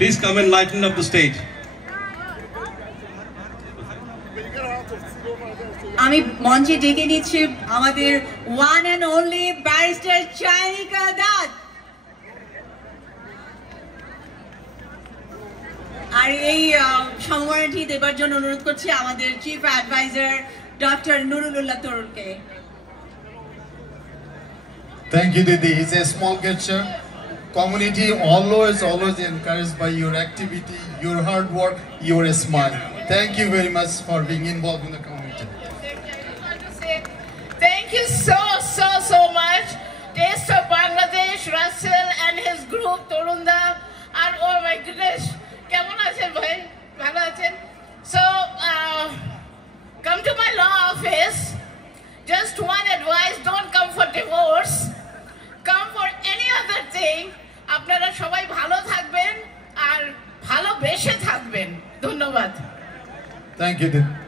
Please come and lighten up the stage. আমি মঞ্চে ডেকে নিচ্ছি আমাদের ওয়ান অ্যান্ড অনলি ব্যারিস্টার চাইনিকা দাস। আর এই সম্মানটি দেবার জন্য অনুরোধ করছি আমাদের চিফ অ্যাডভাইজার ডক্টর নুরুল্লাহ তরুণকে। Thank you, Didi. It's a small gesture. Community always encouraged by your activity, your hard work, your smile. Thank you very much for being involved in the community. Thank you so much. Taste of Bangladesh, Russell and his group, Torunda, and oh my goodness, kemon achen bhai? Bhalo achen? So, come to my law office. Just one advice, don't come for divorce. Come for any other thing. আপনারা সবাই ভালো থাকবেন আর ভালোবেসে থাকবেন। ধন্যবাদ। Thank you, Didi.